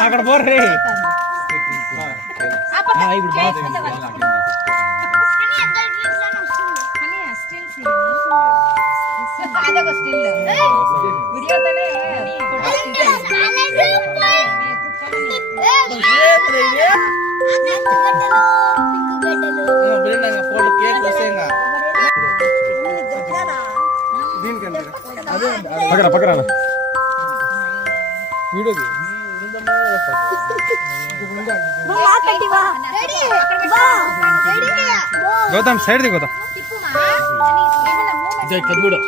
అక్కడ పోర్రే ఇప్పుడు బాగా పక్కన పక్కన video Gautam side the Gautam చూడు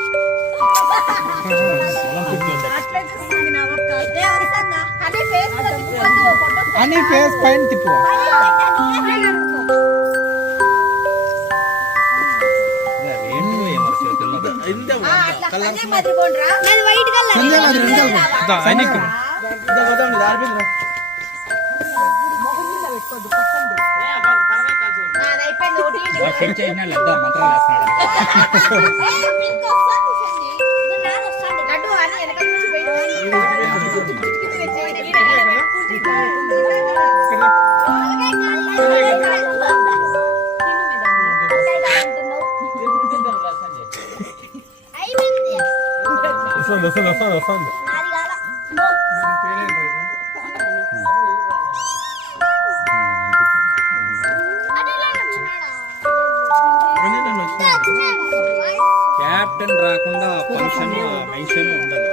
అని ఫేస్ పైన తిప్పు మంత్రాలు వస్తుంది క్యాప్టెన్ రాకుండా ఫంక్షన్ మెన్షన్ ఉండదు.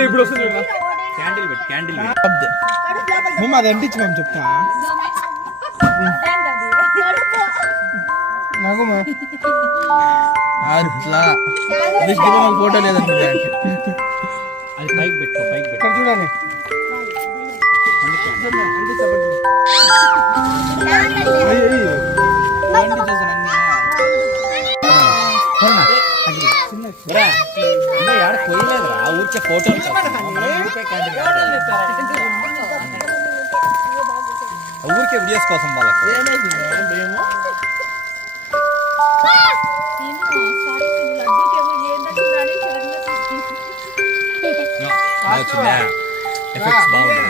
ఇప్పుడు వస్తుంది క్యాండిల్ పెట్టి క్యాండిల్ మమ్మ అది అంటించి మేము చెప్తా నాగమ్మా అట్లా ఫోటో లేదనుకుంటా అది పైకి పెట్టుకో పైకి పెట్టు చూడండి పోయలేదురా ఊరికే ఫోటో ఊరికే వీడియోస్ కోసం వాళ్ళకి ఎఫెక్ట్స్ బాగుంది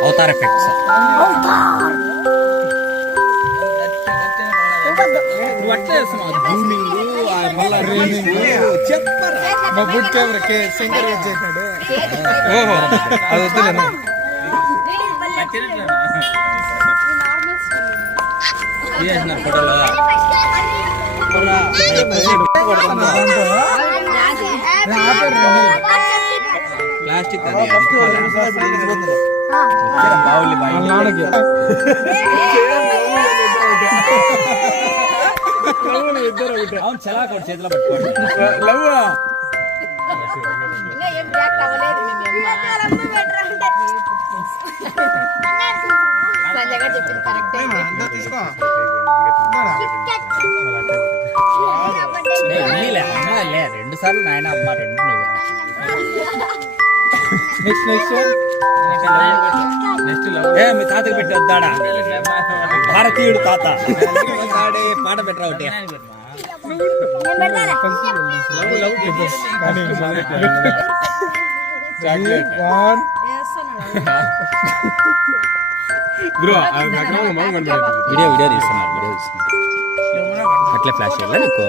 అవతార్ ఎఫెక్ట్స్ ఓహో అది వద్దులేను ఫోటోలో ప్లాస్టిక్ బావులి అవును చలాకోడు చేతిలో పట్టుకోండి రెండు సార్లు నాయన అమ్మ రెండు మీ తాతకి పెట్టి వద్దాడా భారతీయుడు తాత పాట పెట్టరా ఒకటి వీడియో తీస్తున్నారు అట్లే ఫ్లాష్ చేయాలా నీకు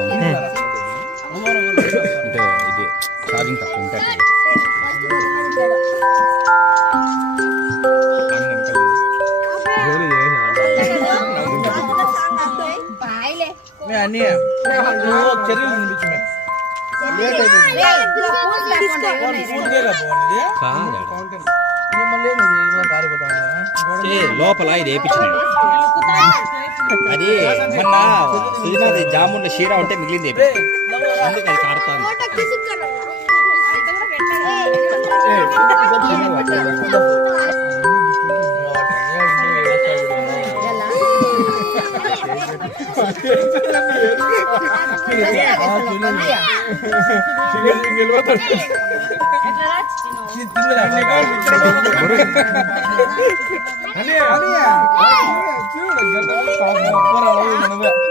అంటే ఇది ఛార్జింగ్ తక్కువ ఉంటాయి అన్నీ చర్యలు వినిపించింది లోపల ఇది వేయించినాయి అది మొన్న సుజనాది జామున్ షీరా ఉంటే మిగిలింది అందుకు అది కాడుతాను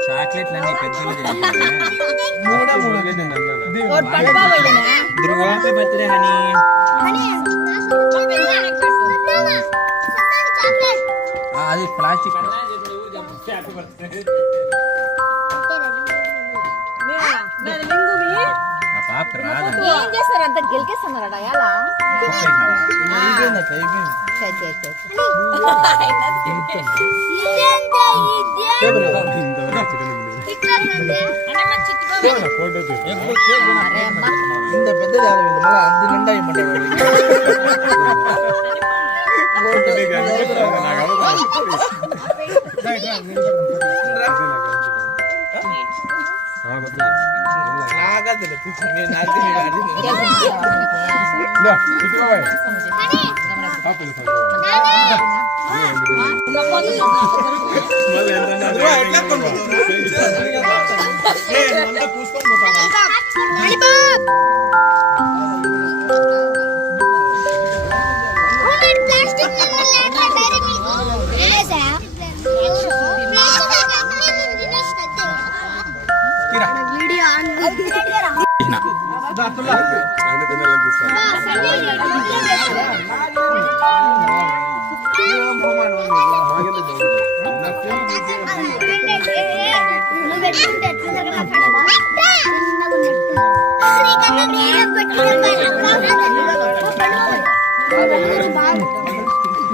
చాక్లెట్లన్నీ పెద్దలు బర్త్డే హనీ అది ప్లాస్టిక్ పాప రాదు ఏం చేస్తారు అంత గెలికేస్తున్నారా ఎలా ఇంత పెద్దది మళ్ళీ అంత నిండా ఇమ్మంటారు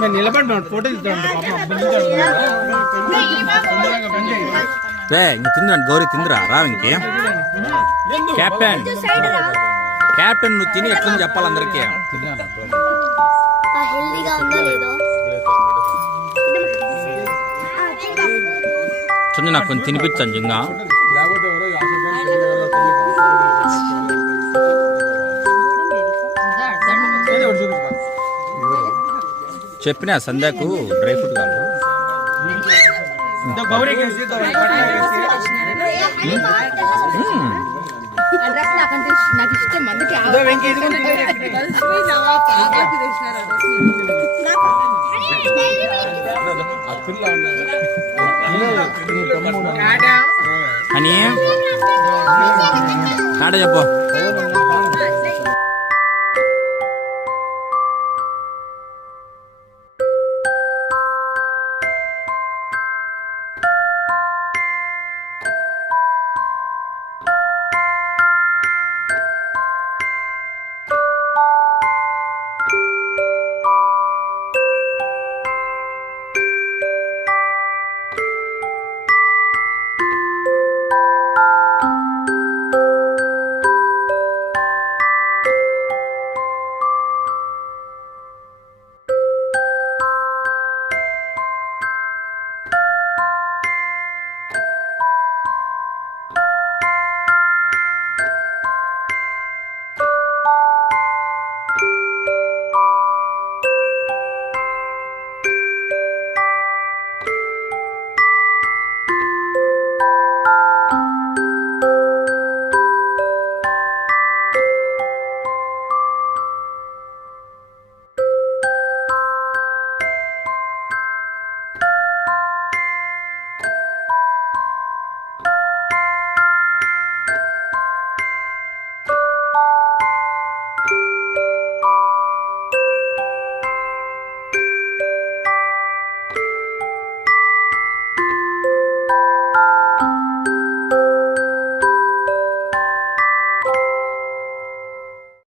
నిలబడి ఫోటో ఇంక తిందండి గౌరీ తిందిరా రా ఇంకే క్యాప్టెన్ క్యాప్టెన్ నువ్వు తిని ఎట్లని చెప్పాలి అందరికీ చూడండి నాకు కొంచెం తినిపించాను జింగా చెప్పినా సంధ్యకు డ్రై ఫ్రూట్ కావాలి నాకు ఇష్టం అని ఆడ చెప్పు